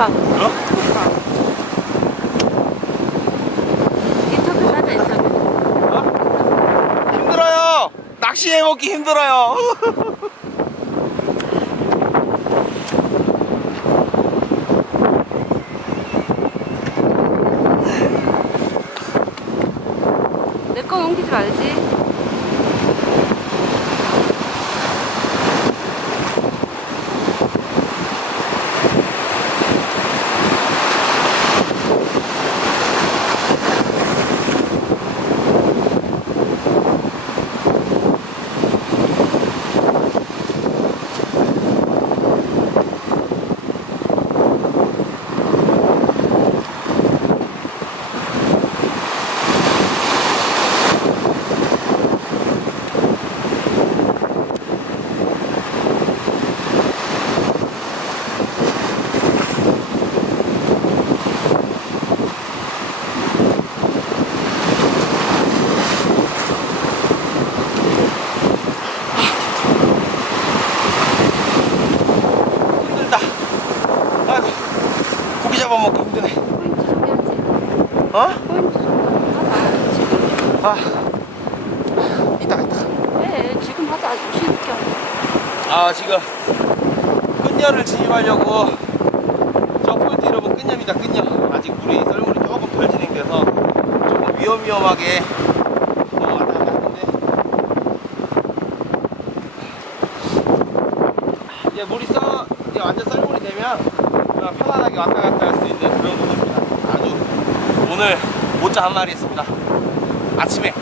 독감. 어? 독감. 인터뷰 하자, 인터뷰. 어? 힘들어요. 낚시해 먹기 힘들어요. 내 거 옮기지 말지. 고기 잡아먹기 힘드네. 포인트 소개하지. 어? 포인트 소개하자, 지금. 아, 이따가. 네, 지금 하자. 아주 쉽게. 아, 지금 끈녀를 진입하려고. 저 포인트 여러분 끈녀입니다. 끈녀. 아직 물이 썰물이 조금 덜 진행돼서 조금 위험하게 왔다 갔다 하는데, 이제 물이 이제 완전 썰물이 되면 그냥 편안하게 왔다 갔다 할 수 있는 그런 곳입니다. 아주 오늘 못자 한 마리 했습니다. 아침에